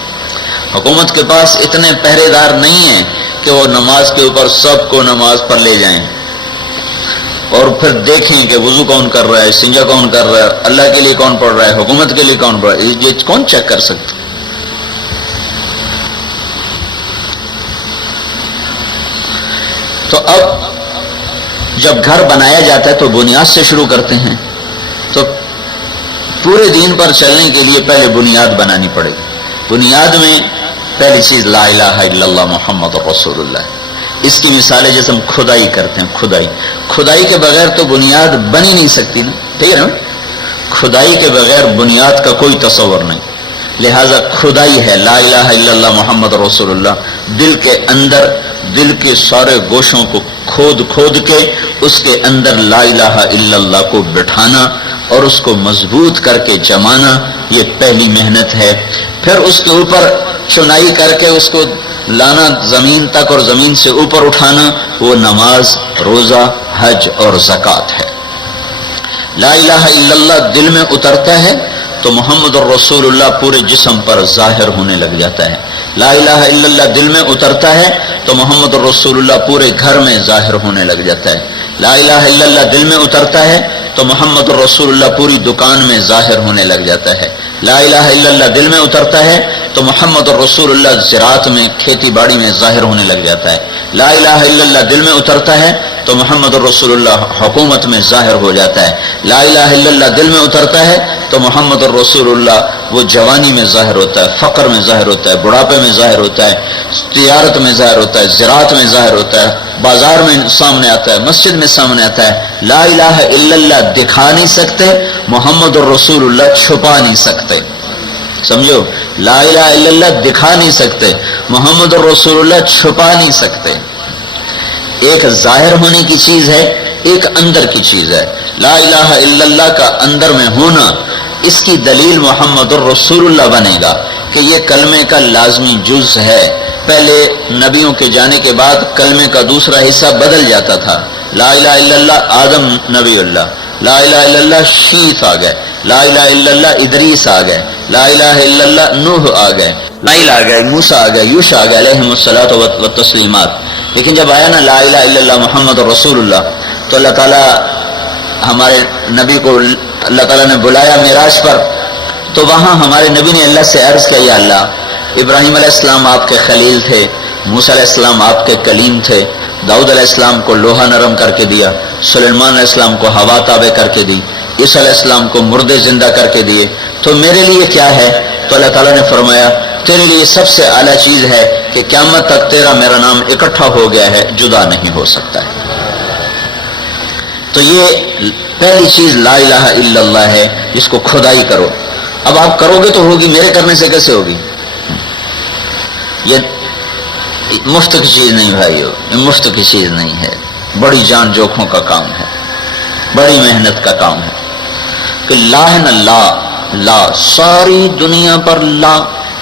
حکومت کے پاس اتنے پہرے دار نہیں ہیں کہ وہ نماز کے اوپر سب کو نماز پر لے جائیں اور پھر دیکھیں کہ وضو کون کر رہا ہے، سنجا کون کر رہا ہے، اللہ کے لیے کون پڑھ رہا ہے، حکومت کے لیے کون پڑھ رہا ہے، یہ کون چیک کر سکتا؟ تو اب جب گھر بنایا جاتا ہے تو بنیاد سے شروع کرتے ہیں، تو پورے دین پر چلنے کے لیے پہلے بنیاد بنانی پڑے گی۔ بنیاد میں پہلی چیز لا الہ الا اللہ محمد رسول اللہ۔ اس کی مثال ہے جیسے ہم کھدائی کرتے ہیں، کھدائی کے بغیر تو بنیاد بن ہی نہیں سکتی نا، ٹھیک ہے نا؟ کھدائی کے بغیر بنیاد کا کوئی تصور نہیں، لہذا کھدائی ہے لا الہ الا اللہ محمد رسول اللہ، دل کے اندر، دل کے سارے گوشوں کو کھود کھود کے اس کے اندر لا الہ الا اللہ کو بٹھانا اور اس کو مضبوط کر کے جمانا، یہ پہلی محنت ہے۔ پھر اس کے اوپر چنائی کر کے اس کو لانا زمین تک اور زمین سے اوپر اٹھانا، وہ نماز، روزہ، حج اور زکوٰۃ ہے۔ لا الہ الا اللہ دل میں اترتا ہے تو محمد الرسول اللہ پورے جسم پر ظاہر ہونے لگ جاتا ہے۔ لا الہ الا اللہ دل میں اترتا ہے تو محمد الرسول اللہ پورے گھر میں ظاہر ہونے لگ جاتا ہے۔ لا الہ الا اللہ دل میں اترتا ہے تو محمد الرسول اللہ پوری دکان میں ظاہر ہونے لگ جاتا ہے۔ لا الہ الا اللہ دل میں اترتا ہے تو محمد الرسول اللہ زراعت میں، کھیتی باڑی میں ظاہر ہونے لگ جاتا ہے۔ لا الہ الا اللہ دل میں اترتا ہے تو محمد الرسول اللہ حکومت میں ظاہر ہو جاتا ہے۔ لا الہ الا اللہ دل میں اترتا ہے تو محمد الرسول اللہ وہ جوانی میں ظاہر ہوتا ہے، فقر میں ظاہر ہوتا ہے، بڑھاپے میں ظاہر ہوتا ہے، تجارت میں ظاہر ہوتا ہے، زراعت میں ظاہر ہوتا ہے، بازار میں سامنے آتا ہے، مسجد میں سامنے آتا ہے۔ لا الہ الا اللہ دکھا نہیں سکتے، محمد الرسول اللہ چھپا نہیں سکتے، سمجھو؟ لا الہ الا اللہ دکھا نہیں سکتے، محمد الرسول اللہ چھپا نہیں سکتے۔ ایک ظاہر ہونے کی چیز ہے، ایک اندر کی چیز ہے۔ لا الہ الا اللہ کا اندر میں ہونا، اس کی دلیل محمد الرسول اللہ بنے گا کہ یہ کلمے کا لازمی جز ہے۔ پہلے نبیوں کے جانے کے بعد کلمے کا دوسرا حصہ بدل جاتا تھا۔ لا الہ الا اللہ آدم نبی اللہ، لا الہ الا اللہ شیث آ گئے، لا الہ الا اللہ ادریس آ گئے، لا الہ الا اللہ نوح آ گئے، نائل آ گئے، موسیٰ آ گئے، یوشع آ گئے علیہم الصلاۃ والتسلیمات۔ لیکن جب آیا نا لا الہ الا اللہ محمد رسول اللہ تو اللہ تعالیٰ ہمارے نبی کو، اللہ تعالیٰ نے بلایا معراج پر، تو وہاں ہمارے نبی نے اللہ سے عرض کیا، یا اللہ ابراہیم علیہ السلام آپ کے خلیل تھے، موسیٰ علیہ السلام آپ کے کلیم تھے، داؤد علیہ السلام کو لوہا نرم کر کے دیا، سلیمان علیہ السلام کو ہوا تابع کر کے دی، عیسیٰ علیہ السلام کو مردے زندہ کر کے دیے، تو میرے لیے کیا ہے؟ تو اللہ تعالیٰ نے فرمایا تیرے لیے سب سے اعلیٰ چیز ہے کہ قیامت تک تیرا میرا نام اکٹھا ہو گیا ہے، جدا نہیں ہو سکتا ہے۔ تو یہ پہلی چیز لا الہ الا اللہ ہے، جس کو کھدائی کرو۔ اب آپ کرو گے تو ہوگی، میرے کرنے سے کیسے ہوگی؟ یہ مفت کی چیز نہیں بھائیو، یہ مفت کی چیز نہیں ہے، بڑی جان جوکھوں کا کام ہے، بڑی محنت کا کام ہے کہ لا ہے نا، لا ساری دنیا پر لا،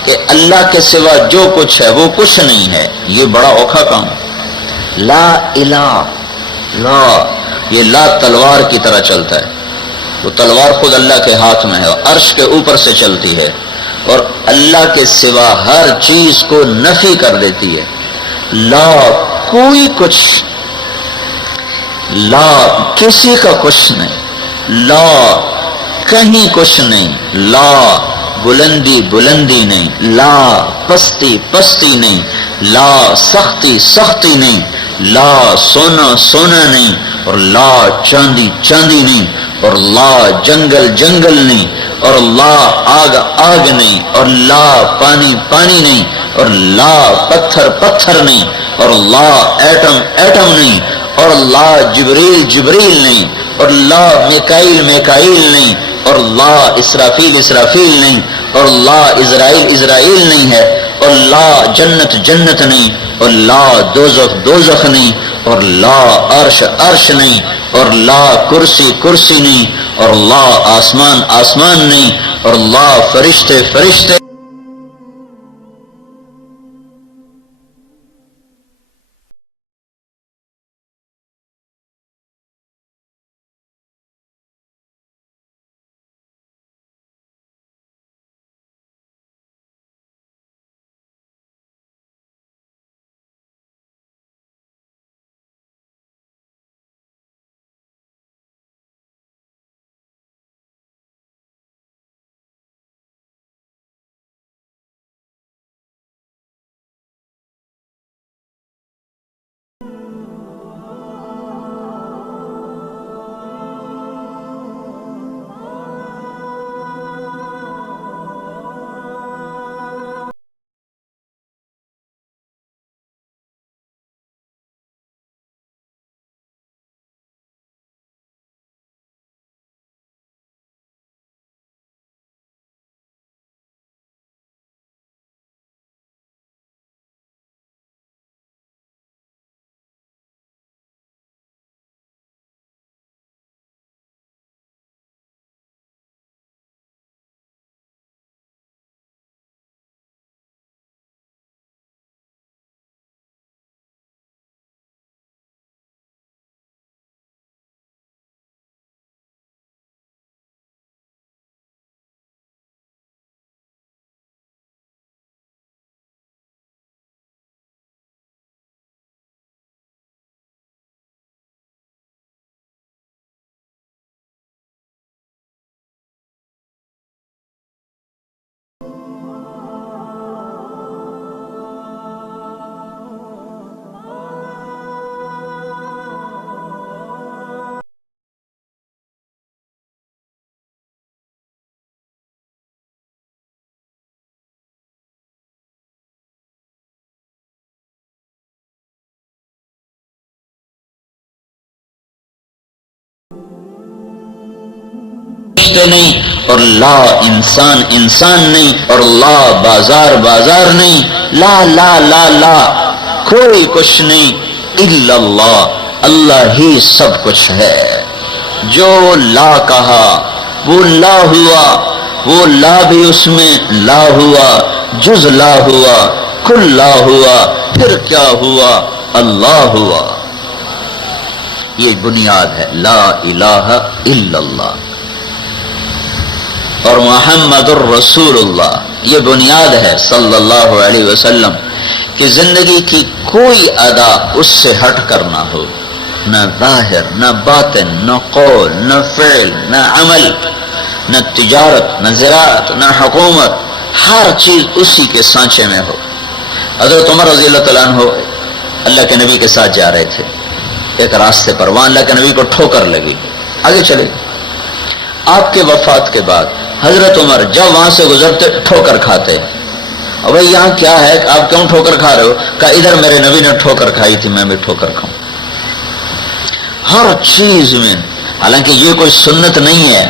کہ اللہ کے سوا جو کچھ ہے وہ کچھ نہیں ہے، یہ بڑا اوکھا کام ہے۔ لا الہ، لا، یہ لا تلوار کی طرح چلتا ہے، وہ تلوار خود اللہ کے ہاتھ میں ہے، عرش کے اوپر سے چلتی ہے اور اللہ کے سوا ہر چیز کو نفی کر دیتی ہے۔ لا کوئی کچھ، لا کسی کا کچھ نہیں، لا کہیں کچھ نہیں، لا بلندی بلندی نہیں، لا پستی پستی نہیں، لا سختی سختی نہیں، لا سونا سونا نہیں، اور لا چاندی چاندی نہیں، اور لا جنگل جنگل نہیں، اور لا آگ آگ نہیں، اور لا پانی پانی نہیں، اور لا پتھر پتھر نہیں، اور لا ایٹم ایٹم نہیں، اور لا جبریل جبریل نہیں، اور لا میکائیل میکائیل نہیں، اور لا اسرافیل اسرافیل نہیں، اور لا اسرائیل اسرائیل نہیں ہے، اور لا جنت جنت نہیں، اور لا دوزخ دوزخ نہیں، اور لا عرش عرش نہیں، اور لا کرسی کرسی نہیں، اور لا آسمان آسمان نہیں، اور لا فرشتے فرشتے فرشتے نہیں، اور لا انسان انسان نہیں، اور لا بازار بازار نہیں، لا لا لا لا کوئی کچھ نہیں، الا اللہ، اللہ ہی سب کچھ ہے۔ جو لا کہا وہ لا ہوا، وہ لا بھی اس میں لا ہوا، جز لا ہوا، کل لا ہوا، پھر کیا ہوا؟ اللہ ہوا۔ یہ بنیاد ہے لا الہ الا اللہ اور محمد الرسول اللہ، یہ بنیاد ہے صلی اللہ علیہ وسلم کہ زندگی کی کوئی ادا اس سے ہٹ کر نہ ہو، نہ ظاہر نہ باطن، نہ قول نہ فعل نہ عمل، نہ تجارت نہ زراعت نہ حکومت، ہر چیز اسی کے سانچے میں ہو۔ حضرت عمر رضی اللہ تعالیٰ عنہ اللہ کے نبی کے ساتھ جا رہے تھے ایک راستے پر، وہاں اللہ کے نبی کو ٹھوکر لگی، آگے چلے۔ آپ کے وفات کے بعد حضرت عمر جب وہاں سے گزرتے ٹھوکر کھاتے، اور بھائی یہاں کیا ہے، آپ کیوں ٹھوکر کھا رہے ہو؟ کہا ادھر میرے نبی نے ٹھوکر کھائی تھی، میں بھی ٹھوکر کھاؤں۔ ہر چیز میں، حالانکہ یہ کوئی سنت نہیں ہے،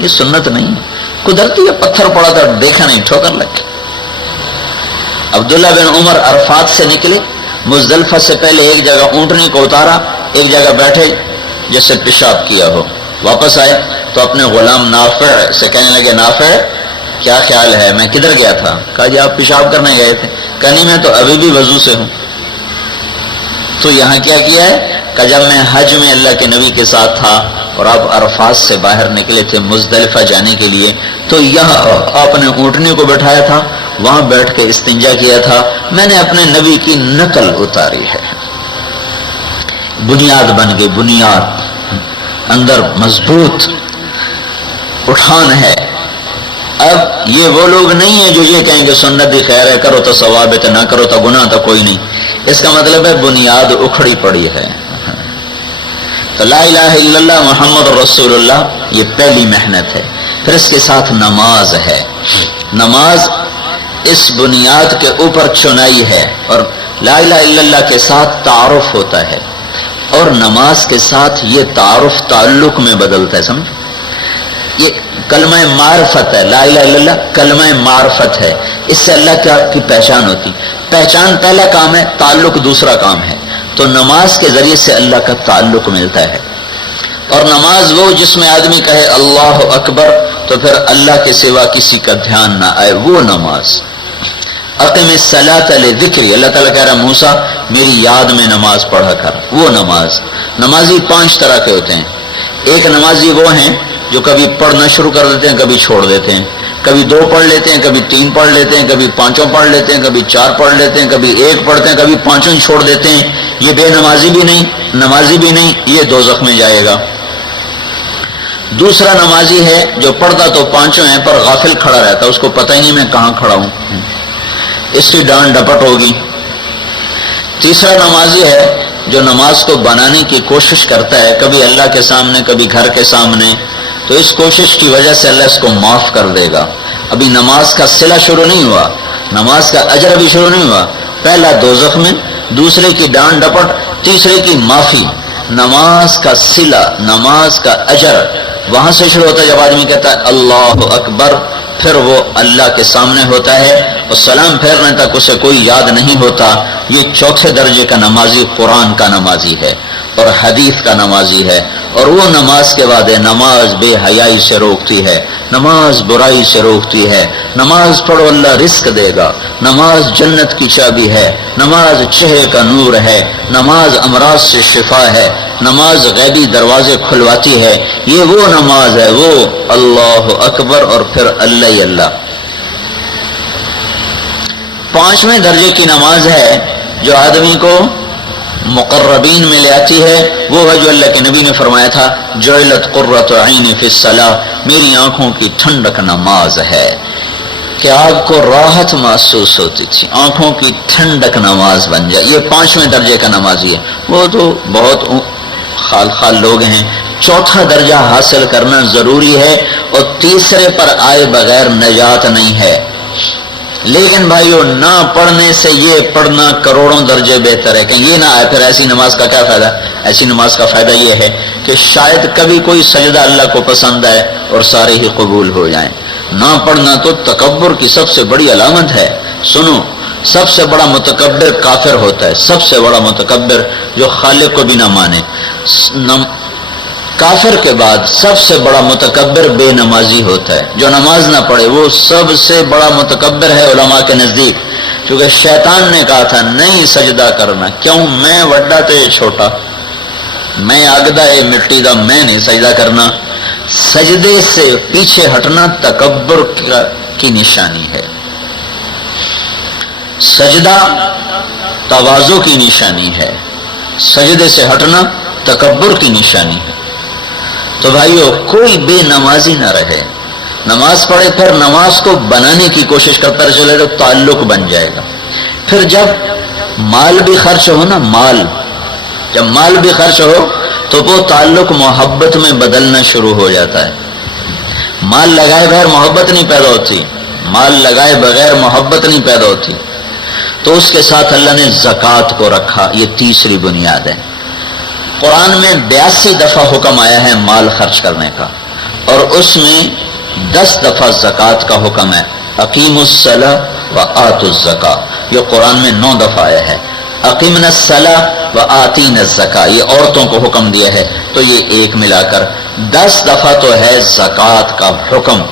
یہ سنت نہیں ہے، قدرتی ہے، پتھر پڑا تھا دیکھا نہیں، ٹھوکر لگ گئی۔ عبداللہ بن عمر عرفات سے نکلے، مزدلفہ سے پہلے ایک جگہ اونٹنی کو اتارا، ایک جگہ بیٹھے جیسے پیشاب کیا ہو، واپس آئے تو اپنے غلام نافع سے کہنے لگے، نافع کیا خیال ہے، میں کدھر گیا تھا؟ کہا جی آپ پیشاب کرنے گئے تھے۔ کہا نہیں، میں تو ابھی بھی وضو سے ہوں۔ تو یہاں کیا کیا ہے؟ کہ جب میں حج میں اللہ کے نبی کے ساتھ تھا اور آپ عرفات سے باہر نکلے تھے مزدلفہ جانے کے لیے، تو یہاں آپ نے اونٹنی کو بٹھایا تھا، وہاں بیٹھ کے استنجا کیا تھا، میں نے اپنے نبی کی نقل اتاری ہے۔ بنیاد بن گئی، بنیاد اندر مضبوط اٹھان ہے۔ اب یہ وہ لوگ نہیں ہیں جو یہ کہیں گے سنت دی خیر ہے، کرو تو ثواب ہے، نہ کرو تو گناہ تو کوئی نہیں۔ اس کا مطلب ہے بنیاد اکھڑی پڑی ہے۔ تو لا الہ الا اللہ محمد رسول اللہ یہ پہلی محنت ہے۔ پھر اس کے ساتھ نماز ہے، نماز اس بنیاد کے اوپر چنائی ہے، اور لا الہ الا اللہ کے ساتھ تعارف ہوتا ہے، اور نماز کے ساتھ یہ تعارف تعلق میں بدلتا ہے۔ سمجھ، یہ کلمہ معرفت ہے، لا الہ الا اللہ کلمہ معرفت ہے، اس سے اللہ کی پہچان ہوتی۔ پہچان پہلا کام ہے، تعلق دوسرا کام ہے۔ تو نماز کے ذریعے سے اللہ کا تعلق ملتا ہے، اور نماز وہ جس میں آدمی کہے اللہ اکبر تو پھر اللہ کے سوا کسی کا دھیان نہ آئے، وہ نماز۔ اقم الصلاۃ لذکری، اللہ تعالیٰ کہہ رہا موسیٰ میری یاد میں نماز پڑھا کر، وہ نماز۔ نمازی 5 طرح کے ہوتے ہیں۔ ایک نمازی وہ ہیں جو کبھی پڑھنا شروع کر دیتے ہیں، کبھی چھوڑ دیتے ہیں، کبھی 2 پڑھ لیتے ہیں، کبھی 3 پڑھ لیتے ہیں، کبھی 5 پڑھ لیتے ہیں، کبھی 4 پڑھ لیتے ہیں، کبھی 1 پڑھتے ہیں، کبھی 5 چھوڑ دیتے ہیں۔ یہ بے نمازی بھی نہیں، نمازی بھی نہیں، یہ دوزخ میں جائے گا۔ دوسرا نمازی ہے جو پڑھتا تو 5 ہیں پر غافل کھڑا رہتا، اس کو پتہ ہی نہیں میں کہاں کھڑا ہوں، اس کی ڈانٹ ڈپٹ ہوگی۔ تیسرا نمازی ہے جو نماز کو بنانے کی کوشش کرتا ہے، کبھی اللہ کے سامنے، کبھی گھر کے سامنے، تو اس کوشش کی وجہ سے اللہ اس کو معاف کر دے گا۔ ابھی نماز کا صلہ شروع نہیں ہوا، نماز کا اجر ابھی شروع نہیں ہوا۔ پہلا دوزخ میں، دوسرے کی ڈانٹ ڈپٹ، تیسرے کی معافی۔ نماز کا صلہ، نماز کا اجر وہاں سے شروع ہوتا ہے جب آدمی کہتا ہے اللہ اکبر، پھر وہ اللہ کے سامنے ہوتا ہے، اور سلام پھیرنے تک اسے کوئی یاد نہیں ہوتا۔ یہ 4تھے درجے کا نمازی قرآن کا نمازی ہے اور حدیث کا نمازی ہے، اور وہ نماز کے بعد ہے نماز بے حیائی سے روکتی ہے، نماز برائی سے روکتی ہے، نماز پڑھو اللہ رزق دے گا، نماز جنت کی چابی ہے، نماز چہرے کا نور ہے، نماز امراض سے شفا ہے، نماز غیبی دروازے کھلواتی ہے۔ یہ وہ نماز ہے، وہ اللہ اکبر اور پھر اللہ ہی اللہ۔ 5ویں درجے کی نماز ہے جو آدمی کو مقربین میں لے آتی ہے، وہ ہے جو اللہ کے نبی نے فرمایا تھا جعلت قرۃ عینی فی الصلاۃ، میری آنکھوں کی ٹھنڈک نماز ہے، کہ آپ کو راحت محسوس ہوتی تھی، آنکھوں کی ٹھنڈک نماز بن جائے۔ یہ 5ویں درجے کا نمازی ہے، وہ تو بہت خال لوگ ہیں۔ 4تھا درجہ حاصل کرنا ضروری ہے، اور تیسرے پر آئے بغیر نجات نہیں ہے۔ لیکن بھائیو نہ پڑھنے سے یہ پڑھنا کروڑوں درجے بہتر ہے. کہ یہ نہ آئے پھر ایسی نماز کا کیا فائدہ؟ ایسی نماز کا فائدہ یہ ہے کہ شاید کبھی کوئی سجدہ اللہ کو پسند آئے اور سارے ہی قبول ہو جائیں. نہ پڑھنا تو تکبر کی سب سے بڑی علامت ہے. سنو، سب سے بڑا متکبر کافر ہوتا ہے. سب سے بڑا متکبر جو خالق کو بھی نہ مانے. کافر کے بعد سب سے بڑا متکبر بے نمازی ہوتا ہے. جو نماز نہ پڑھے وہ سب سے بڑا متکبر ہے علماء کے نزدیک. کیونکہ شیطان نے کہا تھا نہیں سجدہ کرنا. کیوں؟ میں وڈا تے چھوٹا، میں آگدا ہے مٹی دا، میں نہیں سجدہ کرنا. سجدے سے پیچھے ہٹنا تکبر کی نشانی ہے. سجدہ تواضع کی نشانی ہے. سجدے سے ہٹنا تکبر کی نشانی ہے. تو بھائیو کوئی بے نمازی نہ رہے. نماز پڑھے پھر نماز کو بنانے کی کوشش کرتا چلے تو تعلق بن جائے گا. پھر جب مال بھی خرچ ہو نا، جب مال بھی خرچ ہو تو وہ تعلق محبت میں بدلنا شروع ہو جاتا ہے. مال لگائے بغیر محبت نہیں پیدا ہوتی. مال لگائے بغیر محبت نہیں پیدا ہوتی. تو اس کے ساتھ اللہ نے زکوٰۃ کو رکھا. یہ تیسری بنیاد ہے. قرآن میں 82 دفعہ حکم آیا ہے مال خرچ کرنے کا، اور اس میں 10 دفعہ زکوٰۃ کا حکم ہے. اقیموا الصلاۃ وآتوا الزکاۃ، یہ قرآن میں 9 دفعہ آیا ہے. اقیمنا الصلاۃ وآتینا الزکاۃ، یہ عورتوں کو حکم دیا ہے. تو یہ ایک ملا کر 10 دفعہ تو ہے زکوٰۃ کا حکم.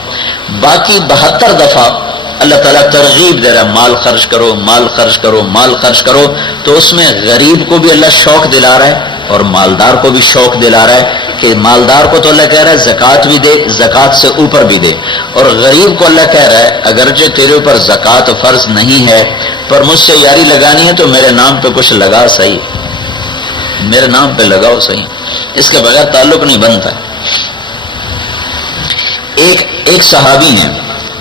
باقی 72 دفعہ اللہ تعالیٰ ترغیب دے رہا ہے مال خرچ کرو، مال خرچ کرو، مال خرچ کرو. تو اس میں غریب کو بھی اللہ شوق دلا رہا ہے اور مالدار کو بھی شوق دلا رہا ہے کہ مالدار کو تو اللہ کہہ رہا ہے زکوٰۃ بھی دے، زکوٰۃ سے اوپر بھی دے. اور غریب کو اللہ کہہ رہا ہے اگرچہ تیرے اوپر زکوٰۃ فرض نہیں ہے پر مجھ سے یاری لگانی ہے تو میرے نام پہ کچھ لگا صحیح، میرے نام پہ لگاؤ صحیح. اس کے بغیر تعلق نہیں بنتا. ایک صحابی نے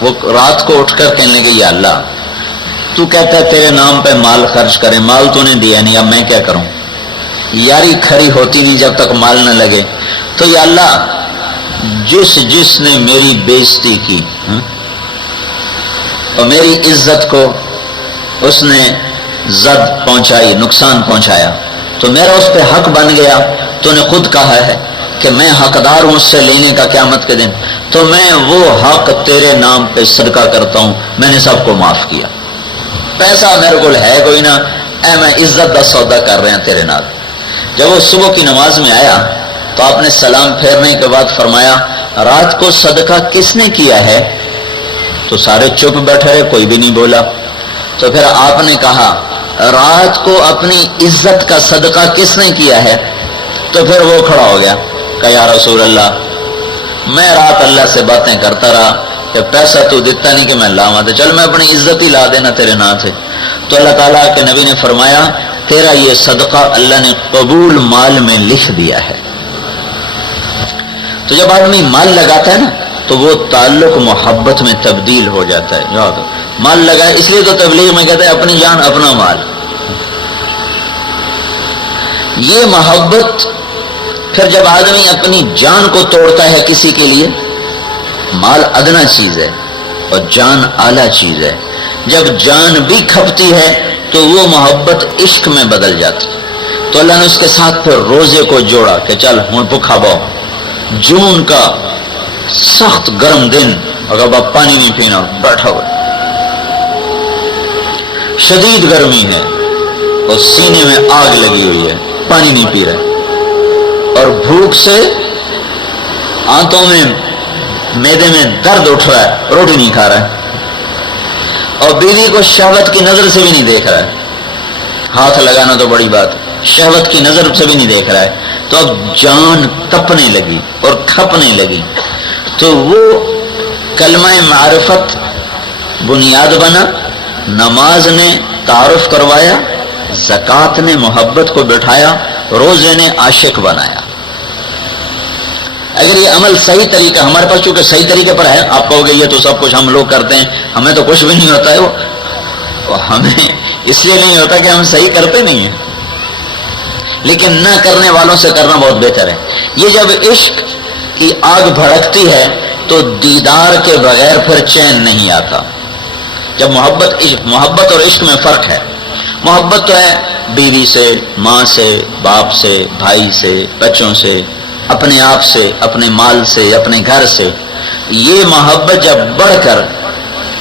وہ رات کو اٹھ کر کہنے لگے یا اللہ تو کہتا ہے تیرے نام پہ مال خرچ کریں، مال تو نے دیا نہیں، اب میں کیا کروں؟ یاری کھری ہوتی نہیں جب تک مال نہ لگے. تو یا اللہ جس نے میری بےزتی کی اور میری عزت کو اس نے زد پہنچائی، نقصان پہنچایا، تو میرا اس پہ حق بن گیا. تو نے خود کہا ہے کہ میں حقدار ہوں اس سے لینے کا قیامت کے دن، تو میں وہ حق تیرے نام پہ صدقہ کرتا ہوں. میں نے سب کو معاف کیا. پیسہ میرے کو ہے کوئی نہ، اے میں عزت کا سودا کر رہے ہیں تیرے نال. جب وہ صبح کی نماز میں آیا تو آپ نے سلام پھیرنے کے بعد فرمایا رات کو صدقہ کس نے کیا ہے؟ تو سارے چپ بیٹھے رہے، کوئی بھی نہیں بولا. تو پھر آپ نے کہا رات کو اپنی عزت کا صدقہ کس نے کیا ہے؟ تو پھر وہ کھڑا ہو گیا کہ یا رسول اللہ میں رات اللہ سے باتیں کرتا رہا کہ پیسہ تو دیتا نہیں کہ میں لاواں، تو چل میں اپنی عزت ہی لا دینا تیرے نام سے. تو اللہ تعالیٰ کے نبی نے فرمایا تیرا یہ صدقہ اللہ نے قبول مال میں لکھ دیا ہے. تو جب آدمی مال لگاتا ہے نا تو وہ تعلق محبت میں تبدیل ہو جاتا ہے. مال لگائے اس لیے تو تبلیغ میں کہتے ہیں اپنی جان اپنا مال. یہ محبت پھر جب آدمی اپنی جان کو توڑتا ہے کسی کے لیے، مال ادنا چیز ہے اور جان اعلیٰ چیز ہے. جب جان بھی کھپتی ہے تو وہ محبت عشق میں بدل جاتی. تو اللہ نے اس کے ساتھ پھر روزے کو جوڑا کہ چل ہوں بھوکھا باؤ. جون کا سخت گرم دن، اگر آپ پانی نہیں پینا بیٹھا ہوا، شدید گرمی ہے اور سینے میں آگ لگی ہوئی ہے، پانی نہیں پی رہے اور بھوک سے آنتوں میں میدے میں درد اٹھ رہا ہے، روٹی نہیں کھا رہا ہے اور بیوی کو شہوت کی نظر سے بھی نہیں دیکھ رہا ہے. ہاتھ لگانا تو بڑی بات، شہوت کی نظر سے بھی نہیں دیکھ رہا ہے. تو اب جان تپنے لگی اور کھپنے لگی. تو وہ کلمہ معرفت بنیاد بنا، نماز نے تعارف کروایا، زکوٰۃ نے محبت کو بٹھایا، روزے نے عاشق بنایا. اگر یہ عمل صحیح طریقہ ہمارے پاس چونکہ صحیح طریقے پر ہے، آپ کہو گے یہ تو سب کچھ ہم لوگ کرتے ہیں، ہمیں تو کچھ بھی نہیں ہوتا ہے. وہ ہمیں اس لیے نہیں ہوتا کہ ہم صحیح کرتے نہیں ہیں، لیکن نہ کرنے والوں سے کرنا بہت بہتر ہے. یہ جب عشق کی آگ بھڑکتی ہے تو دیدار کے بغیر پھر چین نہیں آتا. جب محبت اور عشق میں فرق ہے. محبت تو ہے بیوی سے، ماں سے، باپ سے، بھائی سے، بچوں سے، اپنے آپ سے، اپنے مال سے، اپنے گھر سے. یہ محبت جب بڑھ کر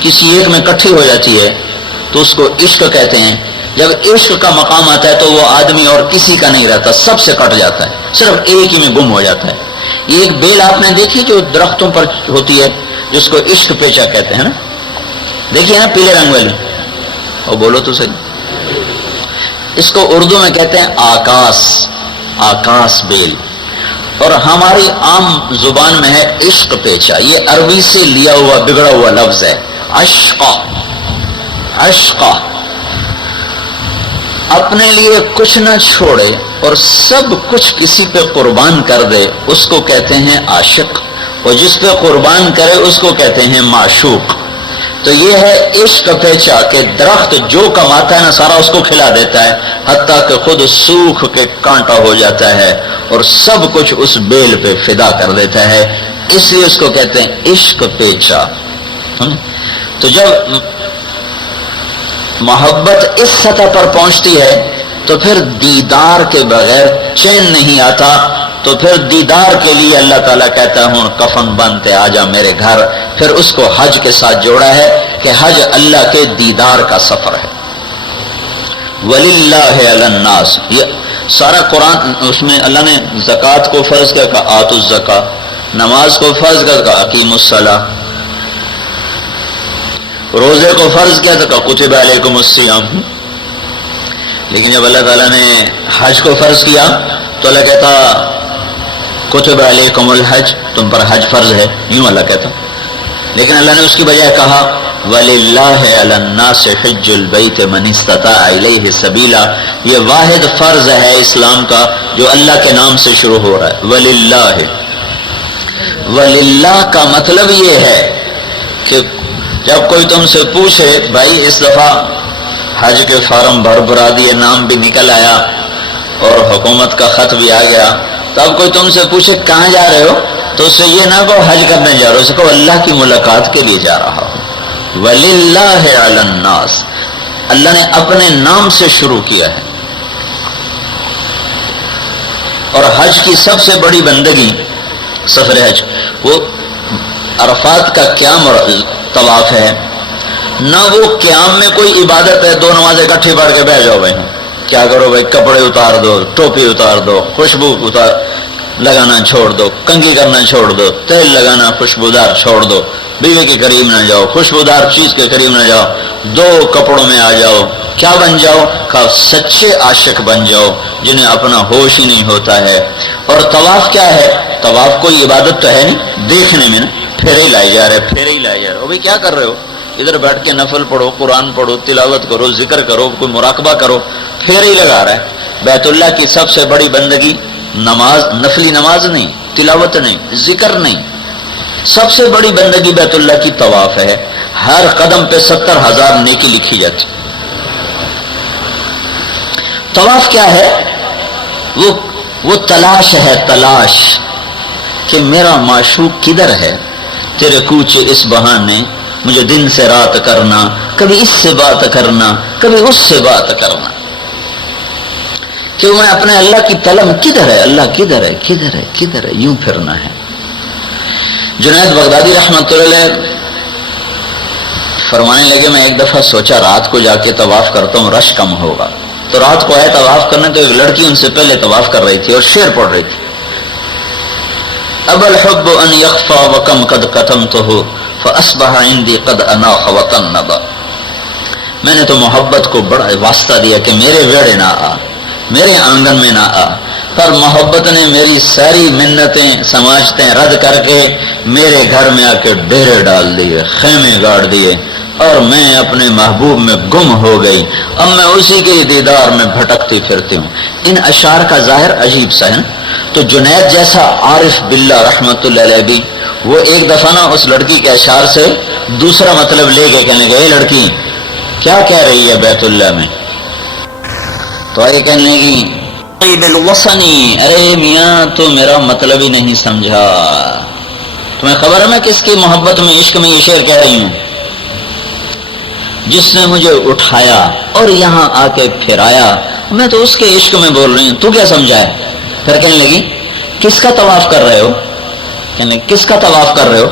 کسی ایک میں اکٹھی ہو جاتی ہے تو اس کو عشق کہتے ہیں. جب عشق کا مقام آتا ہے تو وہ آدمی اور کسی کا نہیں رہتا، سب سے کٹ جاتا ہے، صرف ایک ہی میں گم ہو جاتا ہے. یہ ایک بیل آپ نے دیکھی جو درختوں پر ہوتی ہے جس کو عشق پیچا کہتے ہیں نا، دیکھیے نا پیلے رنگ والی، اور بولو تو صحیح. اس کو اردو میں کہتے ہیں آکاس بیل، اور ہماری عام زبان میں ہے عشق پیچا. یہ عربی سے لیا ہوا بگڑا ہوا لفظ ہے. عشقہ اپنے لیے کچھ نہ چھوڑے اور سب کچھ کسی پہ قربان کر دے اس کو کہتے ہیں عاشق، اور جس پہ قربان کرے اس کو کہتے ہیں معشوق. تو یہ ہے عشق پیچا کہ درخت جو کماتا ہے نا سارا اس کو کھلا دیتا ہے، حتیٰ کہ خود سوکھ کے کانٹا ہو جاتا ہے اور سب کچھ اس بیل پہ فدا کر دیتا ہے. اس لیے اس کو کہتے ہیں عشق پیچا. تو جب محبت اس سطح پر پہنچتی ہے تو پھر دیدار کے بغیر چین نہیں آتا. تو پھر دیدار کے لیے اللہ تعالیٰ کہتا ہوں کفن بنتے آ جا میرے گھر. پھر اس کو حج کے ساتھ جوڑا ہے کہ حج اللہ کے دیدار کا سفر ہے. وَلِلَّهِ عَلَى النَّاسِ، یہ سارا قرآن اس میں اللہ نے زکوٰۃ کو فرض کیا کہ آتوا الزکاۃ، نماز کو فرض کیا کہ اقیموا الصلاۃ، روزے کو فرض کیا تھا کہ کتب علیکم الصیام. لیکن جب اللہ تعالیٰ نے حج کو فرض کیا تو اللہ کہتا کتب علیکم الحج، تم پر حج فرض ہے، یوں اللہ کہتا. لیکن اللہ نے اس کی بجائے کہا وَلِلَّهِ عَلَى النَّاسِ حِجُّ الْبَيْتِ مَنِ اسْتَطَاعَ إِلَيْهِ سَبِيلًا. یہ واحد فرض ہے اسلام کا جو اللہ کے نام سے شروع ہو رہا ہے. وَلِلَّهِ کا مطلب یہ ہے کہ جب کوئی تم سے پوچھے بھائی اس دفعہ حج کے فارم بھرا دیے، نام بھی نکل آیا اور حکومت کا خط بھی آ گیا، تو اب کوئی تم سے پوچھے کہاں جا رہے ہو تو اسے یہ نہ کہو حج کرنے جا رہے ہو، اسے کہو اللہ کی ملاقات کے لیے جا رہا ہوں. وَلِلَّهِ عَلَى النَّاسِ، اللہ نے اپنے نام سے شروع کیا ہے. اور حج کی سب سے بڑی بندگی سفر حج وہ عرفات کا قیام اور طواف ہے. نہ وہ قیام میں کوئی عبادت ہے 2 نمازیں اکٹھی پڑھ کے بیٹھ جاؤ بھائی کیا کرو بھائی، کپڑے اتار دو، ٹوپی اتار دو، خوشبو لگانا چھوڑ دو، کنگھی کرنا چھوڑ دو، تیل لگانا خوشبودار چھوڑ دو، بیوی کے قریب نہ جاؤ، خوشبودار چیز کے قریب نہ جاؤ، 2 کپڑوں میں آ جاؤ. کیا بن جاؤ؟ سچے عاشق بن جاؤ جنہیں اپنا ہوش ہی نہیں ہوتا ہے. اور طواف کیا ہے؟ طواف کوئی عبادت تو ہے نہیں، دیکھنے میں نا پھیرے ہی لائے جا رہے. وہ بھائی کیا کر رہے ہو؟ ادھر بیٹھ کے نفل پڑھو، قرآن پڑھو، تلاوت کرو، ذکر کرو، کوئی مراقبہ کرو، پھیرے ہی لگا رہا ہے. بیت اللہ کی سب سے بڑی بندگی نماز، نفلی نماز نہیں، تلاوت نہیں، ذکر نہیں، سب سے بڑی بندگی بیت اللہ کی طواف ہے. ہر قدم پہ 70,000 نیکی لکھی جاتی. طواف کیا ہے؟ وہ تلاش ہے، تلاش کہ میرا معشوق کدھر ہے. تیرے کوچ اس بہانے مجھے دن سے رات کرنا، کبھی اس سے بات کرنا، کبھی اس سے بات کرنا، کہ میں اپنے اللہ کی طلب کدھر ہے، اللہ کدھر ہے، کدھر ہے، کدھر ہے، یوں پھرنا ہے. جنید بغدادی رحمۃ اللہ علیہ فرمانے لگے میں ایک دفعہ سوچا رات کو جا کے طواف کرتا ہوں رش کم ہوگا، تو رات کو آئے طواف کرنے تو ایک لڑکی ان سے پہلے طواف کر رہی تھی اور شعر پڑھ رہی تھی. اب الحب ان یخفا وکم قد قتمتہ فاصبح عندی قد اناخ وطنبا. میں نے تو محبت کو بڑا واسطہ دیا کہ میرے ویڑے نہ آ، میرے آنگن میں نہ آ، پر محبت نے میری ساری منتیں سماجتیں رد کر کے میرے گھر میں آ کے ڈیرے ڈال دیے، خیمے گاڑ دیے، اور میں اپنے محبوب میں گم ہو گئی. اب میں اسی کے دیدار میں بھٹکتی پھرتی ہوں. ان اشعار کا ظاہر عجیب سا ہے نا. تو جنید جیسا عارف باللہ رحمت اللہ علیہ بھی وہ ایک دفعہ نا اس لڑکی کے اشعار سے دوسرا مطلب لے کے کہنے لگے، اے لڑکی کیا کہہ رہی ہے بیت اللہ میں؟ تو آئے کہنے لگی بالوصنی، ارے میاں تو میرا مطلب ہی نہیں سمجھا. تمہیں خبر ہے میں کس کی محبت میں، عشق میں یہ شعر کہہ رہی ہوں؟ جس نے مجھے اٹھایا اور یہاں آ کے پھرایا، میں تو اس کے عشق میں بول رہی ہوں، تو کیا سمجھا ہے؟ پھر کہنے لگی کس کا طواف کر رہے ہو؟ کہنے کس کا طواف کر رہے ہو؟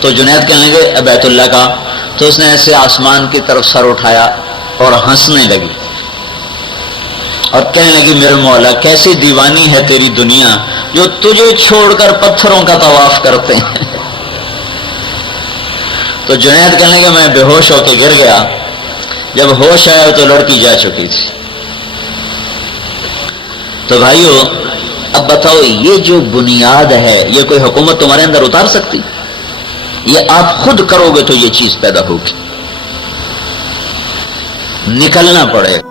تو جنید کہنے لگے بیت اللہ کا۔ تو اس نے ایسے آسمان کی طرف سر اٹھایا اور ہنسنے لگی اور کہنے لگی میرے مولا کیسی دیوانی ہے تیری دنیا جو تجھے چھوڑ کر پتھروں کا طواف کرتے ہیں۔ تو جنید کہنے لگے میں بے ہوش ہو کے گر گیا، جب ہوش آیا تو لڑکی جا چکی تھی۔ تو بھائیو اب بتاؤ یہ جو بنیاد ہے یہ کوئی حکومت تمہارے اندر اتار سکتی؟ یہ آپ خود کرو گے تو یہ چیز پیدا ہوگی، نکلنا پڑے گا۔